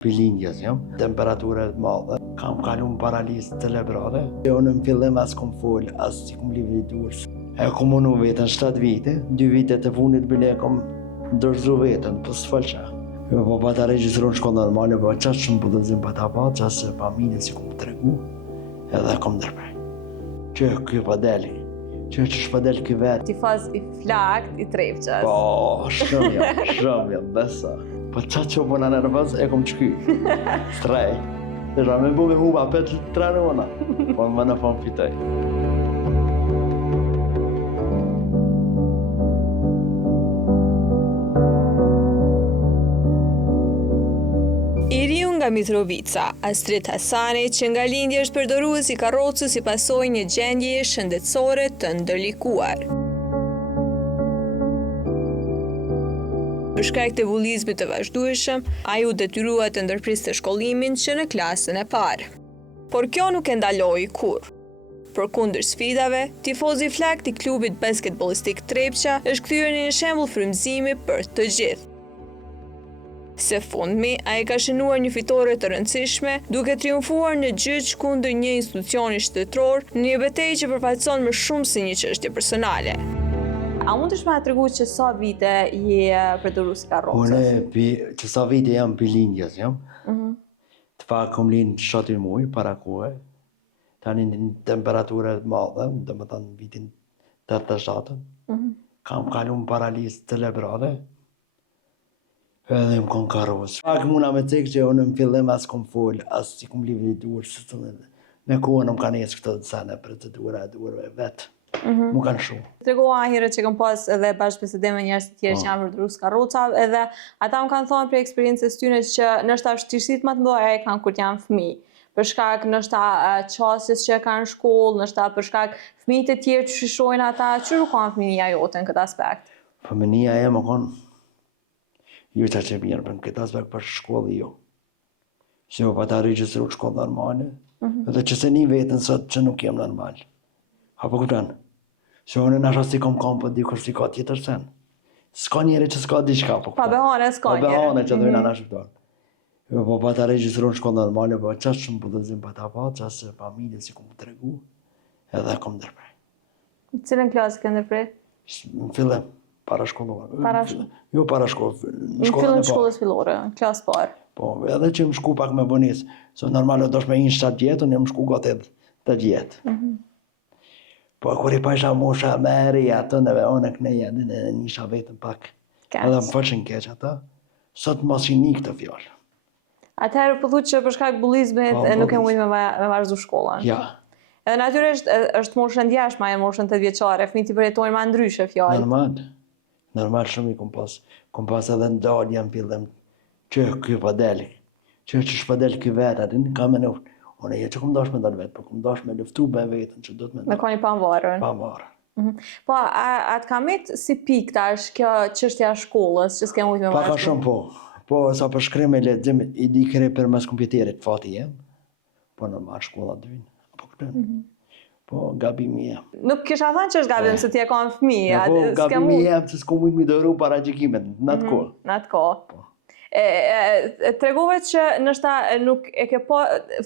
Pilindjes jam, temperaturë të madhe, kam kalu në paralizë cerebrale. Unë në fillim as kom fol, as si kom livri durës. E kom unu vetën 7 vite, 2 vite të fundit bile kom ndërzu vetën, po s'falqa. Po pa ta regjistru në shkollë normale, po qatë shumë përdozim pa ta pa, qatë familje si kom të regu, edhe kom ndërprej. Që kjo pa deli, që shpa del kjo vetë. Tifoz i flakt, i trepqës. Po, shumë jam, besa. Po qatë që po në nervës, e kom qky. Strej. Dhe shra me bu me huba, 5 litra në ona. Po më në fam fitoj. I riu nga Mitrovica, Astrid Hasani, që nga lindje është përdorues i karrocës si pasojë një gjendjeje shëndetësore të ndërlikuar. Për shkak të bullizmit të vazhdueshëm, ai u detyrua të ndërpriste shkollimin që në klasën e parë. Por kjo nuk e ndaloi kurrë. Përkundër sfidave, tifozi i flakt i klubit basketbollistik Trepqa është kthyer në një shembull frymëzimi për të gjithë. Së fundmi, ai ka shënuar një fitore të rëndësishme, duke triumfuar në gjyq kundër një institucioni shtetëror në një betejë që përfaqëson më shumë se një çështje personale. A mund të shma tregu që sa vite je përdorues i karrocës? Unë që sa vite jam pilindjes jam. Të pak kom linë 7 muaj para kohë. Tani në temperaturë të madhe, dhe më thënë vitin 87. Kam kalu në paralizë cerebrale. Edhe më kon karrocë. Pak muna me cekë që unë në fillim as kom fol, as si kom livri durës. Me kohën më kanë ecë këto të sene procedura e durëve vetë. Mu kanë shumë. Tregova herët që kam pas edhe bashkëbisedime me njerëz të tjerë që janë përdorues karroca, edhe ata më kanë thonë për eksperiencës tyre që ndoshta vështirësitë më të mëdha e kanë kur janë fëmijë. Për shkak ndoshta çështjes që kanë në shkollë, ndoshta për shkak fëmijët e tjerë që shishojnë ata, çu kanë fëmia jote në këtë aspekt? Fëmia e më kon ju që mirë për në këtë aspekt për shkollë jo. Se o pa ta regjistru shkollë normale, edhe që se një vetën sot që nuk jem normal. Apo kupton? Se unë në ashtë si kom për dikur si ka tjetër sen. S'ka njeri që s'ka diçka, po kupton? Pa behane s'ka njeri. Pa behane që dojnë në shqiptar. Po pa ta regjistru në shkollë normale, po qatë shumë përdozim pa ta pa, qatë familje si kom të regu, edhe kom ndërprej. Cilën klasë ke ndërprej? Në fillim, para shkollore. Jo para shkollë, në fillim shkollës fillore, klasë parë. Po, edhe që më shku pak me bonis, se normale do shme inë 7 vjetë, unë më shku gati 8 vjetë. Po, kur i pasha mosha me eri atë, neve onë këne jenë, në nisha vetën pak. Edhe më fërshin keq ata, sot mos i një këtë fjallë. Atëherë pëllu që për shkak bullizmit nuk e mujtë me vazhdu shkollën. Ja. Edhe natyrisht është moshën djashma, e moshën 8 vjeqare, fëmijët i përjetojnë ma ndryshe fjallë. Normal shumë i kom pas edhe në dalë jam fillim që kjo pa deli, që shpa del kjo vetë, atin ka me nuftë. Unë e që kom dash me dalë vetë, po kom dash me luftu me vetën që do të me dalë. Me koni panvarën. Panvarën. Po, a të kamit si pik tash kjo çështja shkollës, që s'ke mujtë me vazhdu? Pa ka shumë po. Po, sa për shkrim e ledzim, i di kre për mes kompjuterit fati jem. Po, normal shkolla dojnë. Apo këtë. Po, gabimi jem. Nuk kisha thënë që është gabim se ti e ka në fëmijë. Po, gabimi jem që s'ko mujtë mi dëru para gjikimet, në atë kohë. Në atë kohë. Tregove që nështë nuk e ke po,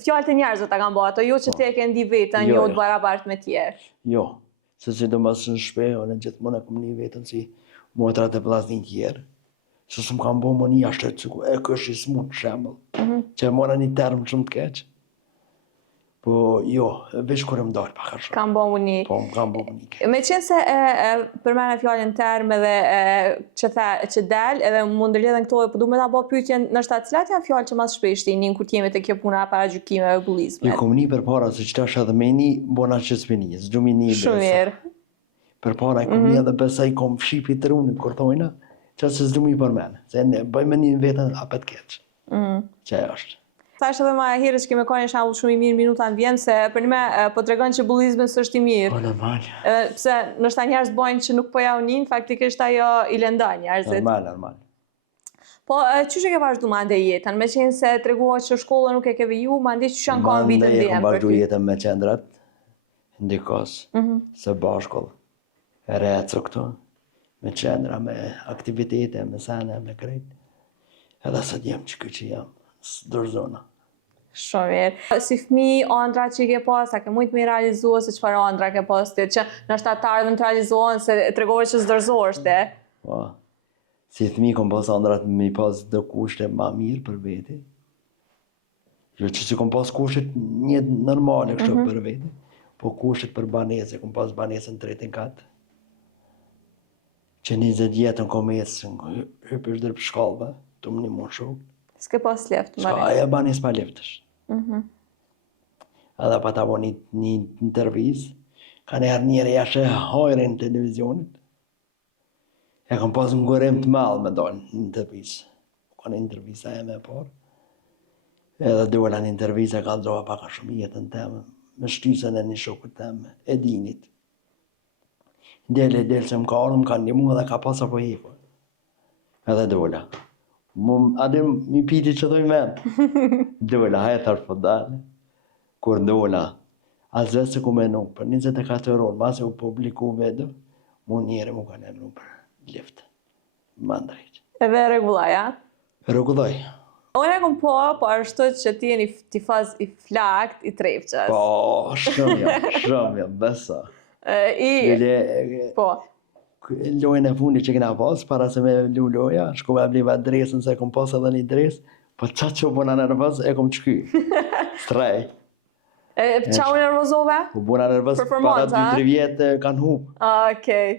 fjallët e njerëzve ta kanë bo, ato jo që ti e ke ndi vetën një të barabart me tjerë. Jo, se si do mësë në shpe, unë gjithmonë e kom një vetën si motrat e vllaznin tjerë, se s'm kam bo më një ashtet që e kështë i smutë shembl, që e mora një termë shumë të keqë. Po, jo, veç kur e më dalë pak a shumë. Kam bo më një. Po, kam bo më një. Me qenë se përmene fjallin term edhe që del, edhe mund rrjedhen këto e përdu me ta bo pyetjen, nështë ta cilat janë fjallë që mas shpeshti, një kur t'jemi të kjo puna para gjykimeve e bullizmet? Jo, kom një për para, se që ta është edhe me një, bona që s'pe një, s'gjumi një besa. Shumë mirë. Për para, kom një edhe besa i kom shqipi të runit, kur thojna, që se s'gjumi për mene, se bëjme një vetën apet keq. Që është. Thash edhe ma herë që keme ka një shambull shumë i mirë minuta në vjenë, se për një po të regon që bullizmin së është i mirë. Po, normal. Pse nështë njerëz bojnë që nuk po ja unin, faktikisht ajo i lëndon njerëzit. Normal. Po, që që ke vazhdu ma ndë jetën? Me qenë se të regua që shkolla nuk e ke viju, ma ndë që janë ka në vitën dhe jenë për ty? Ma ndë e kom vazhdu jetën me qendrat, ndikos, së bashkull, e reco këto, me qendra, me aktivitete, me sene, me krejt. Edhe sot jem që që jam. dorëzona. Shumë mirë. Si fëmijë, ëndra që i ke pas, a ke mujt me realizuar se çfarë ëndra ke pas ti që ndoshta të ardhmen të realizohen se tregove që s'dorëzohesh ti? Po. Si fëmijë kom pas ëndrat me pas do kushte më mirë për vete. Jo që kom pas kushtet një normale kështu për vete, po kushtet për banese, kom pas banesën 3 kat. Që 20 jetën kom ecën, hypësh dërp shkallëve, të më një mund shok. S'ke pas left, Ska, aja banes pa leftësh. Edhe pa ta bo një intervizë, ka njëherë jashtë hajre në televizionit. E kam pas në gërem të malë me dalë në intervizë. Ka në intervisa e me parë. Edhe dola në intervisa ka droha paka shumë jetën temë, me shtysën e një shokët temë, e dinit. Delë se më ka ardhë, më ka ndimu edhe ka pas apo heku. Edhe dola. Adem mi piti që doj men. Dola, haje tharë po dalë. Kur dola, as vetë se ku me nuk, për 24 orë, mase u publiku vedo, mu njëre mu ka nemru për lift. Më ndrejq. Edhe rregullaj, a? Rregulloj. Unë e kom po ashtu që ti je një tifaz i flakt i Trepçës. Po, shumë, besa. Po. Lojën e fundi që kena pas, para se me lu loja, shku me bliva dresën se kom pas edhe një dres, po qatë që buna nervëz e kom qky. Strej. Qa u nervozove? Po buna nervëz para 2-3 vjetë kanë hup. Okej.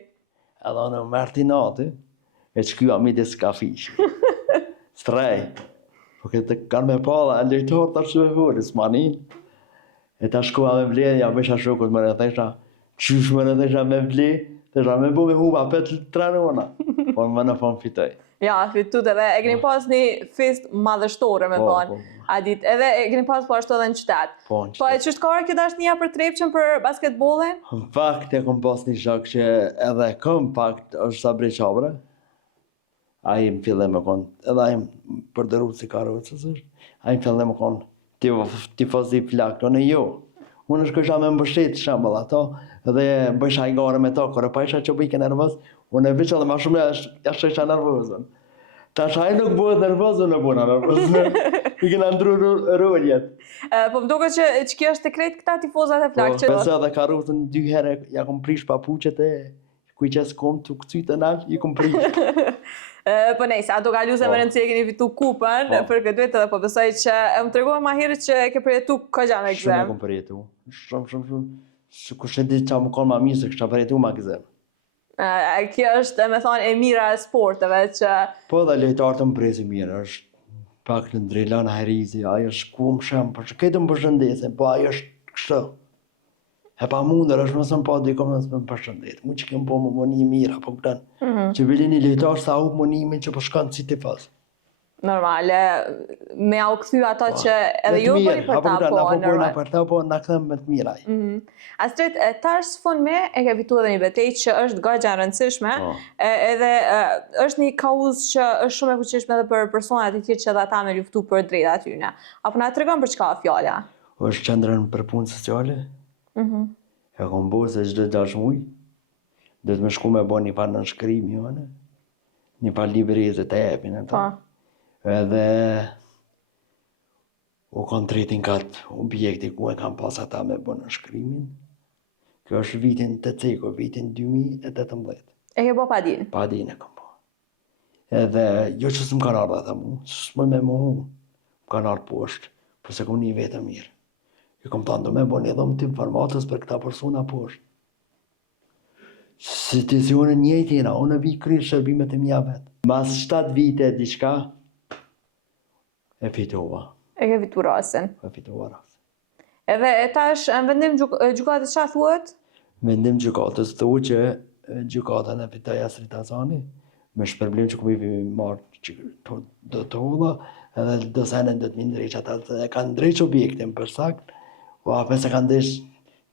Edhe në martinati, e qkya midis kafish. Strej. Po këtë kanë me pala, e lejtorë të që me vërë, s'manin. E ta shkua me vlerë, ja vësha shokët më rëthesha, qysh më rëthesha me vlerë, thesha me bu me huba 5 nona. Po më në fond fitoj. Ja, fitut edhe, e keni pas një fest madhështore me thonë, a dit, edhe e keni pas po ashtu edhe në qytet. Po, në qytet. Po, e qështë ka orë këtë ashtë një për Trepçën për basketbolin? Në fakt e kom pas një shok që edhe kom fakt është Sabri Qabra. A i më fillë me konë, edhe a i më përdëru si karocës është, a i më fillë me konë tifozi flak, në jo. Unë është kësha me më bështetë shambëll ato, edhe bësha i gare me to, kërë pa isha që bëjke nervës, unë e vëqë edhe ma shumë jashtë isha nervëzën. Ta shaj nuk bëhet nervëzën, në bëna nervëzën, i kena ndru rëlljet. Po më duke që kjo është të krejt këta tifozat e flak që... Po, pëse edhe karocën 2 herë, ja kom prish papuqet e kuj që s'kom të këcytë në alë, i kom prish. Po nejse, ato ka lu se më rëndësi e keni fitu kupën për këtë vetë edhe po besoj që e më tërgojë ma herët që e ke përjetu këgja në gzem. Shumë e kom përjetu, shumë. Kushe di që më konë ma mirë se kësha përjetu ma gzem. Kjo është, me thonë, e mira e sporteve që... Po dhe lejtarë të më presi mirë, është pak në Ndrilan Herizi, ajo është ku më shemë, për që këtë më përshëndesin, po ajo është kështë. E pa mundër është mësën pa dikom nësë me më përshëndet. Mu që kemë po më mëni mirë, apo këtanë. Që bili një lejtarë sa u mënimin që po shkanë si tifaz. Normale, me au këthy ato që edhe ju bëri për ta, po, normal. Apo bojna për ta, po në këthem me të miraj. Astrid, tash së fund me e ke fitu edhe një betej që është gagja rëndësishme, edhe është një kauz që është shumë e fuqishme edhe për personat e tjerë që edhe ata me luftu për drejta tyne. Apo na tregon për çka fjala? Është qendrën për punë sociale. E kom bo se çdo 6 muaj, dhe të me shku me bo një par në nënshkrimi, një par libreze të epin e ta. Edhe u kon 3 kat objekti ku e kam pas ata me bo nënshkrimin. Kjo është vitin të ceko, vitin 2018. E ke bo pa din? Pa din e kom bo. Edhe jo që s'm kanë ardhë ata mu, s'më me mu, më kanë ardhë poshtë, për se kom një vetë mirë. I kom të me bo një dhomë të informatës për këta persona poshtë. Situacionin njëjtina, unë vi kryrë shërbimet e mja vetë. Mas 7 vite diçka, e fitova. E ke fitu rasin? E fitova rasin. Edhe e tash në vendim gjukatës qa thuhet? Vendim gjukatës thuhet që gjukatën e fitoj Astrid Hasani, me shpërblim që këmi marrë që do të hodha, edhe do sene do të mindrejq ata, e kanë ndrejq objektin për sakt, po apë se kanë desh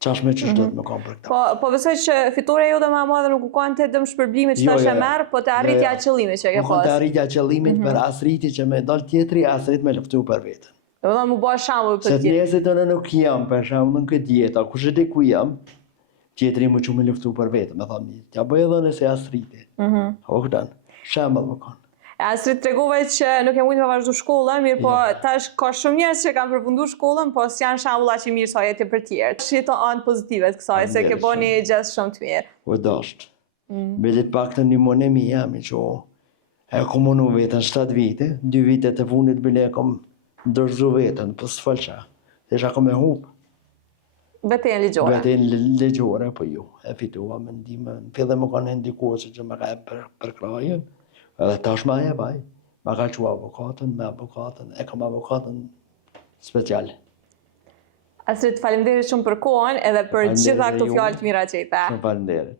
qash me qështë do të me kam për këta. Po besoj që fitore jo dhe ma madhe nuk u kanë të dëmë shpërblimit që ta shë merë, po të arritja qëllimit që ke pas. Të arritja qëllimit për Astriti që me dal tjetri, Astrit me lëftu për vetën. Dhe dhe mu ba shambull për tjetri. Se të njesit të në nuk jam, për shambull në këtë jeta, ku shëti ku jam, tjetri mu që me lëftu për vetën, me thonë, tja bëjë dhe nëse Astriti. O këtan, shambull më kanë. Astrid, tregove që nuk e mujtë me vazhdu shkollën, mirë po tash ka shumë njerëz që kanë përfunduar shkollën, po s'janë shembulla që mirë sa jetë për tjerë. Shito anë pozitive të kësaj, se ke bëni gjest shumë të mirë. U dasht. Belit pak të një mone mi jam i që e komunu vetën 7 vite, 2 vite të fundit bile kom ndërzu vetën, për s'falqa. Dhe isha kom e hupë. Betejën ligjore. Betejën ligjore, po ju. E fitua me ndime. Në fillim më kanë ndikuar se që më ka e për krajen. Edhe tash ma e baj. Ma ka qua avokatën, me avokatën. E kam avokatën special. Astrid, faleminderit shumë për kohën edhe për gjitha këto fjalë të mira që i the. Shumë faleminderit.